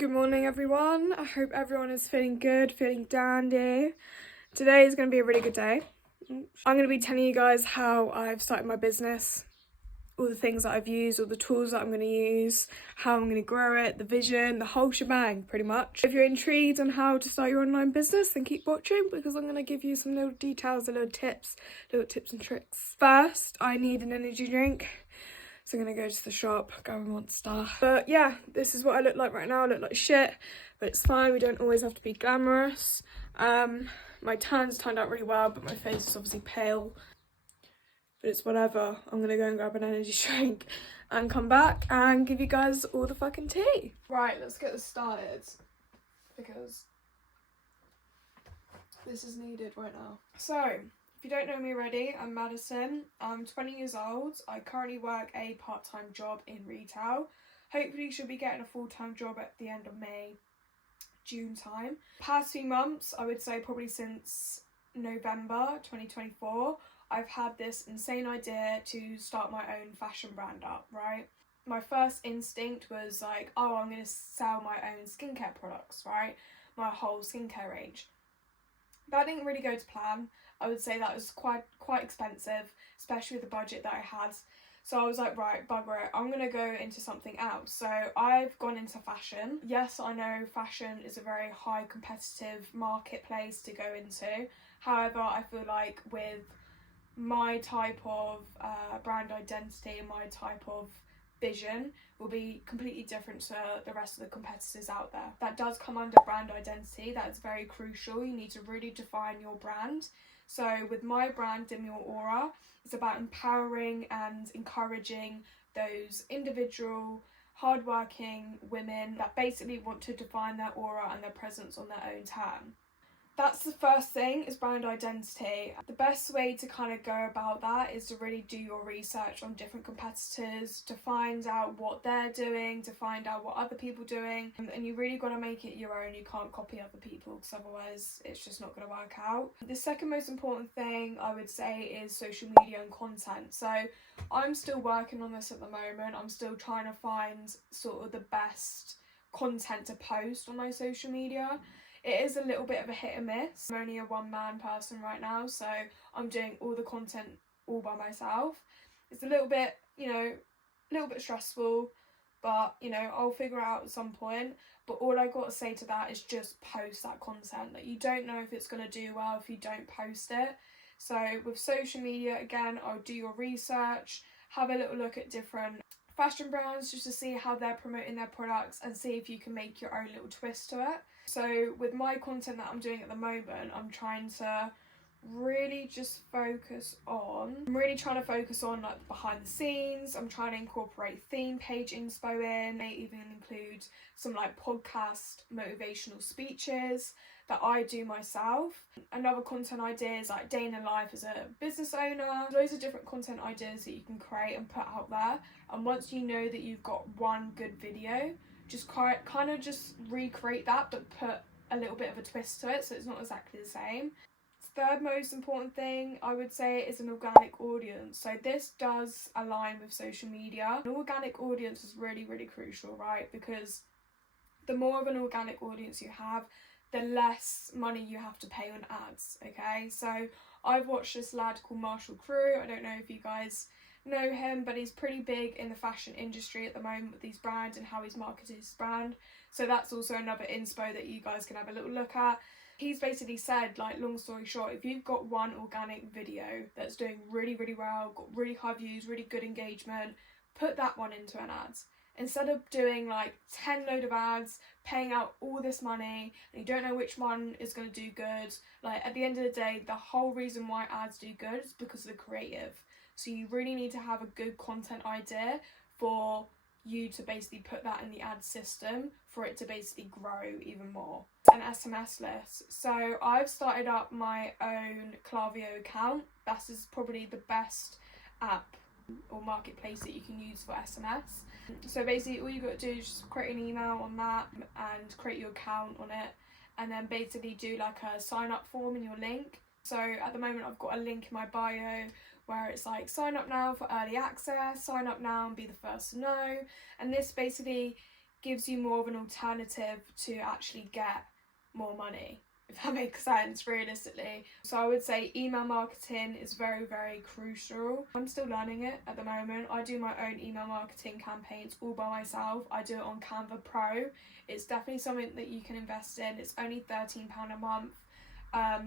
Good morning everyone, I hope everyone is feeling good, feeling dandy. Today is going to be a really good day. I'm going to be telling you guys how I've started my business, all the things that I've used, all the tools that I'm going to use, how I'm going to grow it, the vision, the whole shebang pretty much. If you're intrigued on how to start your online business, then keep watching because I'm going to give you some little details, little tips and tricks. First, I need an energy drink. So I'm going to go to the shop, go and Monster. But yeah, this is what I look like right now. I look like shit, but it's fine. We don't always have to be glamorous. My tan's turned out really well, but my face is obviously pale. But it's whatever. I'm going to go and grab an energy drink and come back and give you guys all the fucking tea. Right, let's get this started because this is needed right now. So, if you don't know me already, I'm Madison. I'm 20 years old. I currently work a part-time job in retail. Hopefully should be getting a full-time job at the end of May, June time. Past few months, I would say probably since November 2024, I've had this insane idea to start my own fashion brand up, right? My first instinct was like, oh, I'm going to sell my own skincare products, right? My whole skincare range. That didn't really go to plan. I would say that was quite expensive, especially with the budget that I had. So I was like, right, bugger it, I'm going to go into something else. So I've gone into fashion. Yes, I know fashion is a very high competitive marketplace to go into. However, I feel like with my type of brand identity and my type of vision will be completely different to the rest of the competitors out there. That does come under brand identity. That is very crucial. You need to really define your brand. So with my brand, Dim Your Aura, it's about empowering and encouraging those individual, hardworking women that basically want to define their aura and their presence on their own term. That's the first thing, is brand identity. The best way to kind of go about that is to really do your research on different competitors, to find out what they're doing, to find out what other people are doing, and you really got to make it your own. You can't copy other people because otherwise it's just not going to work out. The second most important thing I would say is social media and content. So I'm still working on this at the moment. I'm still trying to find sort of the best content to post on my social media. It is a little bit of a hit and miss. I'm only a one-man person right now, so I'm doing all the content all by myself. It's a little bit, a little bit stressful, but, I'll figure it out at some point. But all I got to say to that is just post that content. Like, you don't know if it's going to do well if you don't post it. So with social media, again, I'll do your research, have a little look at different fashion brands just to see how they're promoting their products and see if you can make your own little twist to it. So with my content that I'm doing at the moment, I'm really trying to focus on like behind the scenes. I'm trying to incorporate theme page inspo in. They even include some like podcast motivational speeches that I do myself. Another content ideas like day in the life as a business owner. Loads of different content ideas that you can create and put out there. And once you know that you've got one good video, just kind of just recreate that, but put a little bit of a twist to it so it's not exactly the same. Third most important thing I would say is an organic audience. So this does align with social media. An organic audience is really, really crucial, right? Because the more of an organic audience you have, the less money you have to pay on ads, okay? So I've watched this lad called Marshall Crew. I don't know if you guys know him, but he's pretty big in the fashion industry at the moment with his brand and how he's marketed his brand. So that's also another inspo that you guys can have a little look at. He's basically said, like, long story short, if you've got one organic video that's doing really, really well, got really high views, really good engagement, put that one into an ad. Instead of doing like 10 load of ads, paying out all this money, and you don't know which one is going to do good. Like, at the end of the day, the whole reason why ads do good is because of the creative. So you really need to have a good content idea for you to basically put that in the ad system for it to basically grow even more. An SMS list. So I've started up my own Klaviyo account. That is probably the best app or marketplace that you can use for SMS. So basically all you got to do is just create an email on that and create your account on it, and then basically do like a sign up form in your link. So at the moment I've got a link in my bio where it's like sign up now for early access, sign up now and be the first to know. And this basically gives you more of an alternative to actually get more money, if that makes sense, realistically. So I would say email marketing is very, very crucial. I'm still learning it at the moment. I do my own email marketing campaigns all by myself. I do it on Canva Pro. It's definitely something that you can invest in. It's only £13 a month.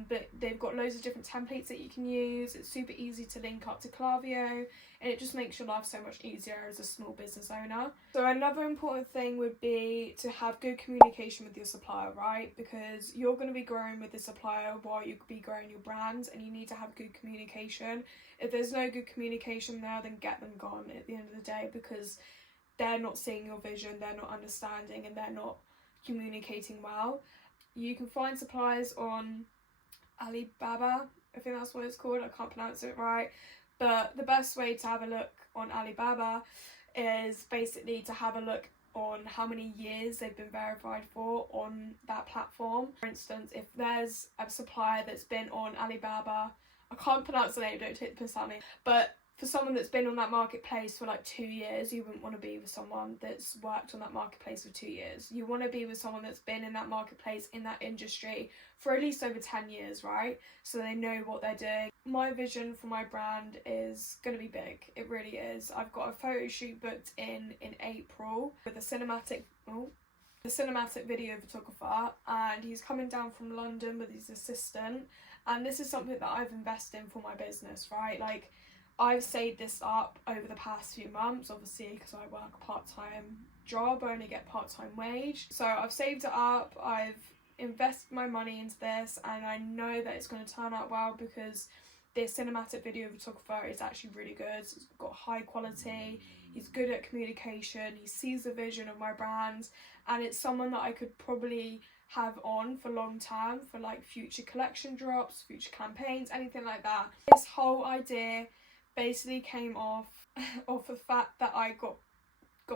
But they've got loads of different templates that you can use. It's super easy to link up to Klaviyo, and it just makes your life so much easier as a small business owner. So another important thing would be to have good communication with your supplier, right? Because you're going to be growing with the supplier while you could be growing your brand, and you need to have good communication. If there's no good communication there, then get them gone at the end of the day, because they're not seeing your vision, they're not understanding, and they're not communicating well. You can find suppliers on Alibaba, I think that's what it's called, I can't pronounce it right, but the best way to have a look on Alibaba is basically to have a look on how many years they've been verified for on that platform. For instance, if there's a supplier that's been on Alibaba, I can't pronounce the name, don't take the piss out of me, but for someone that's been on that marketplace for like 2 years, you wouldn't want to be with someone that's worked on that marketplace for 2 years. You want to be with someone that's been in that marketplace, in that industry for at least over 10 years, right? So they know what they're doing. My vision for my brand is going to be big. It really is. I've got a photo shoot booked in April with a cinematic video photographer, and he's coming down from London with his assistant. And this is something that I've invested in for my business, right? Like, I've saved this up over the past few months, obviously, because I work a part-time job, I only get part-time wage. So I've saved it up, I've invested my money into this, and I know that it's going to turn out well, because this cinematic video photographer is actually really good. It's got high quality, he's good at communication, he sees the vision of my brand, and it's someone that I could probably have on for long term, for like future collection drops, future campaigns, anything like that. This whole idea basically came off the fact that I got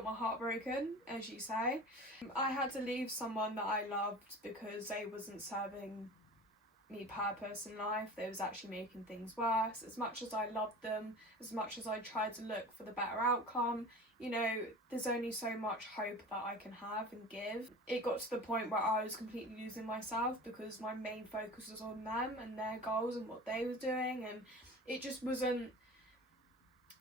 my heart broken, as you say. I had to leave someone that I loved because they wasn't serving me purpose in life. They was actually making things worse. As much as I loved them, as much as I tried to look for the better outcome, you know, there's only so much hope that I can have and give. It got to the point where I was completely losing myself, because my main focus was on them and their goals and what they were doing, and it just wasn't,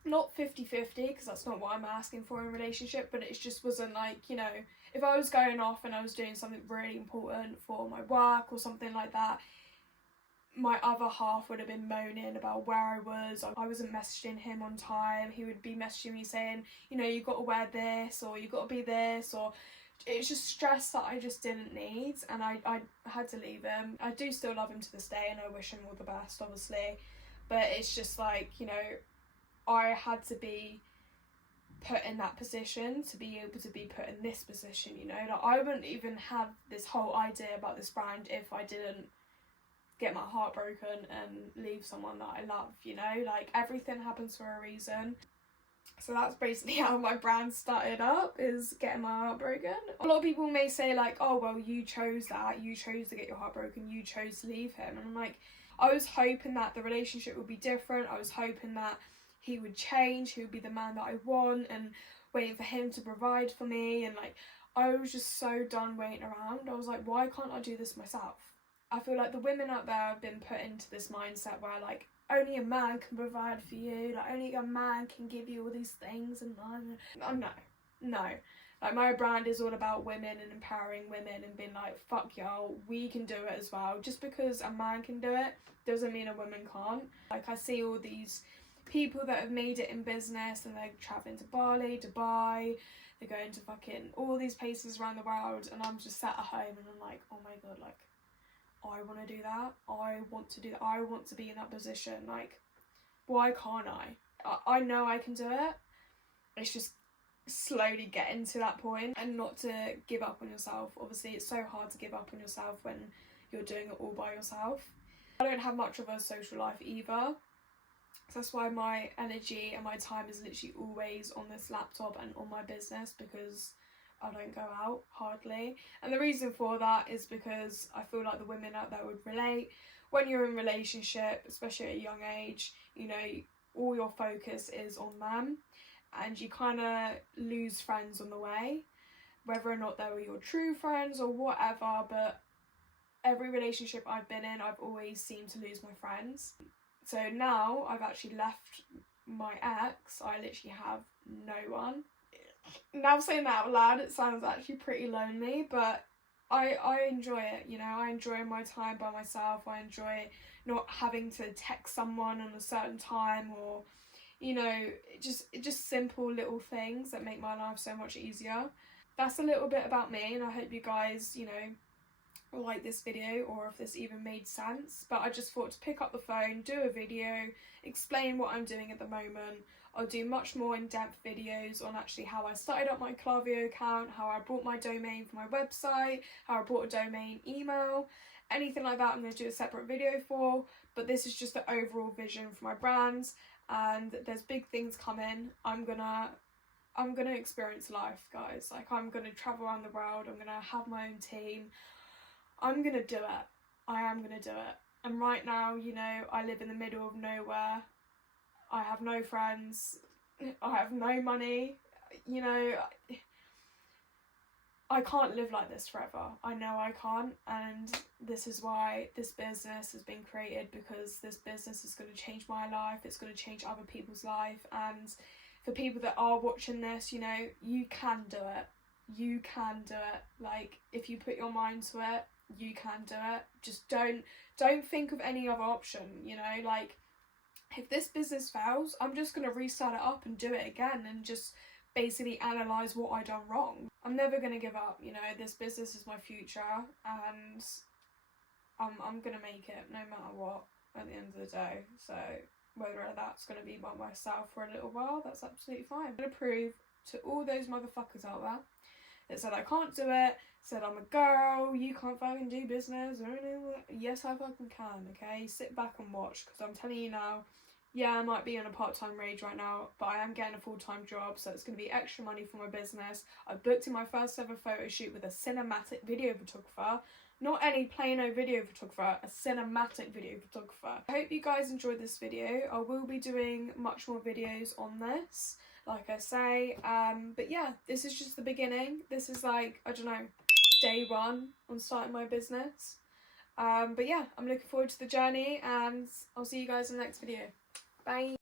not 50-50, because that's not what I'm asking for in a relationship, but it just wasn't like, you know, if I was going off and I was doing something really important for my work or something like that, my other half would have been moaning about where I was. I wasn't messaging him on time. He would be messaging me saying, you know, you've got to wear this, or you've got to be this, or it's just stress that I just didn't need, and I had to leave him. I do still love him to this day, and I wish him all the best, obviously, but it's just like, you know, I had to be put in that position to be able to be put in this position, you know. Like, I wouldn't even have this whole idea about this brand if I didn't get my heart broken and leave someone that I love, you know. Like, everything happens for a reason. So that's basically how my brand started up, is getting my heart broken. A lot of people may say like, oh well, you chose that, you chose to get your heart broken, you chose to leave him. And I'm like, I was hoping that the relationship would be different. I was hoping that he would change, he would be the man that I want, and waiting for him to provide for me. And like, I was just so done waiting around. I was like, why can't I do this myself? I feel like the women out there have been put into this mindset where like, only a man can provide for you, like only a man can give you all these things, and no. Like, my brand is all about women and empowering women and being like, fuck y'all, we can do it as well. Just because a man can do it doesn't mean a woman can't. Like, I see all these people that have made it in business, and they're travelling to Bali, Dubai, they're going to fucking all these places around the world, and I'm just sat at home and I'm like, oh my god, like, I want to do that, I want to do that, I want to be in that position. Like, why can't I know I can do it. It's just slowly getting to that point, and not to give up on yourself. Obviously it's so hard to give up on yourself when you're doing it all by yourself. I don't have much of a social life either, so that's why my energy and my time is literally always on this laptop and on my business, because I don't go out hardly. And the reason for that is because I feel like the women out there would relate. When you're in a relationship, especially at a young age, you know, all your focus is on them, and you kind of lose friends on the way. whether or not they were your true friends or whatever, but every relationship I've been in, I've always seemed to lose my friends. So now I've actually left my ex, I literally have no one. Now saying that out loud, it sounds actually pretty lonely, but I enjoy it, you know. I enjoy my time by myself. I enjoy not having to text someone on a certain time, or, you know, just simple little things that make my life so much easier. That's a little bit about me, and I hope you guys, you know, like this video, or if this even made sense. But I just thought to pick up the phone, do a video, explain what I'm doing at the moment. I'll do much more in-depth videos on actually how I started up my Klaviyo account, how I bought my domain for my website, how I bought a domain email, anything like that I'm going to do a separate video for. But this is just the overall vision for my brand, and there's big things coming. I'm gonna experience life, guys. Like, I'm gonna travel around the world, I'm gonna have my own team. I'm gonna do it. I am gonna do it. And right now, you know, I live in the middle of nowhere. I have no friends. I have no money. You know, I can't live like this forever. I know I can't. And this is why this business has been created, because this business is going to change my life. It's going to change other people's life. And for people that are watching this, you know, you can do it. You can do it. Like, if you put your mind to it, you can do it. Just don't think of any other option, you know. Like, if this business fails, I'm just going to restart it up and do it again, and just basically analyse what I done wrong. I'm never going to give up, you know. This business is my future, and I'm going to make it no matter what at the end of the day. So whether that's going to be by myself for a little while, that's absolutely fine. I'm going to prove to all those motherfuckers out there that said I can't do it, said I'm a girl, you can't fucking do business, yes I fucking can, okay? Sit back and watch, because I'm telling you now, yeah, I might be on a part-time wage right now, but I am getting a full-time job, so it's going to be extra money for my business. I booked in my first ever photo shoot with a cinematic video photographer. Not any plain old video photographer, a cinematic video photographer. I hope you guys enjoyed this video. I will be doing much more videos on this, like I say. But yeah, this is just the beginning. This is like, I don't know, day one on starting my business. But yeah, I'm looking forward to the journey, and I'll see you guys in the next video. Bye.